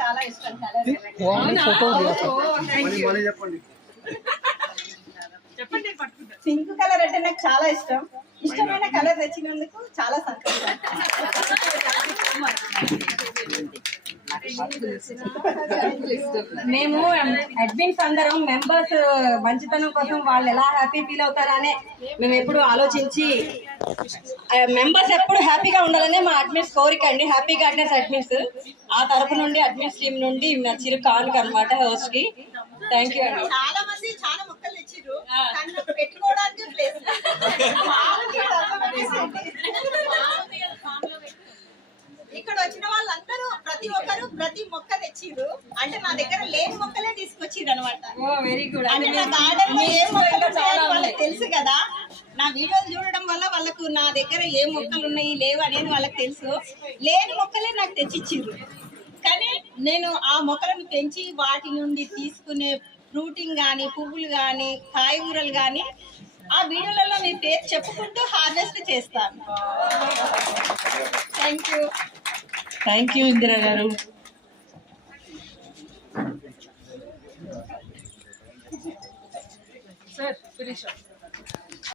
చాలా ఇష్టం pink colour అంటే నాకు చాలా ఇష్టం. ఇష్టమైన కలర్ తెచ్చినందుకు చాలా సంతోషం. మేము అడ్మిన్స్ అందరం మెంబర్స్ మంచితనం కోసం వాళ్ళు ఎలా హ్యాపీ ఫీల్ అవుతారనే మేము ఎప్పుడు ఆలోచించి మెంబర్స్ ఎప్పుడు హ్యాపీగా ఉండాలనే మా అడ్మిన్స్ కోరిక అండి. హ్యాపీ గార్డెన్స్ అడ్మిన్స్ ఆ తరపు నుండి అడ్మిన్స్ టీమ్ నుండి చిరు కానుక అనమాట హోస్ట్ కి. థ్యాంక్ యూ అండి. చాలా మంది చాలా మొక్కలు తెచ్చిర్రు, పెట్టుకోవడానికి ప్లేస్ ఇక్కడ వచ్చిన వాళ్ళందరూ ప్రతి ఒక్కరు ప్రతి మొక్క తెచ్చిర్రు. అంటే నా దగ్గర లేని మొక్కలే తీసుకొచ్చిర్రు అనమాట. Very good. అంటే నా గార్డెన్ లో ఏ మొక్కలు ఉన్నాయో వాళ్ళకి తెలుసు కదా. నా వీడియోలు చూడడం వల్ల వాళ్ళకు నా దగ్గర ఏ మొక్కలు ఉన్నాయి లేవు అనేది వాళ్ళకి తెలుసు. లేని మొక్కలే నాకు తెచ్చిచ్చిర్రు. కానీ నేను ఆ మొక్కలను పెంచి వాటి నుండి తీసుకునే ఫ్రూటింగ్ కానీ పువ్వులు కానీ కాయగూరలు కానీ ఆ వీడియోలలో మీ పేరు చెప్పుకుంటూ హార్వెస్ట్ చేస్తాను. Thank you. Thank you Indira గారు. సార్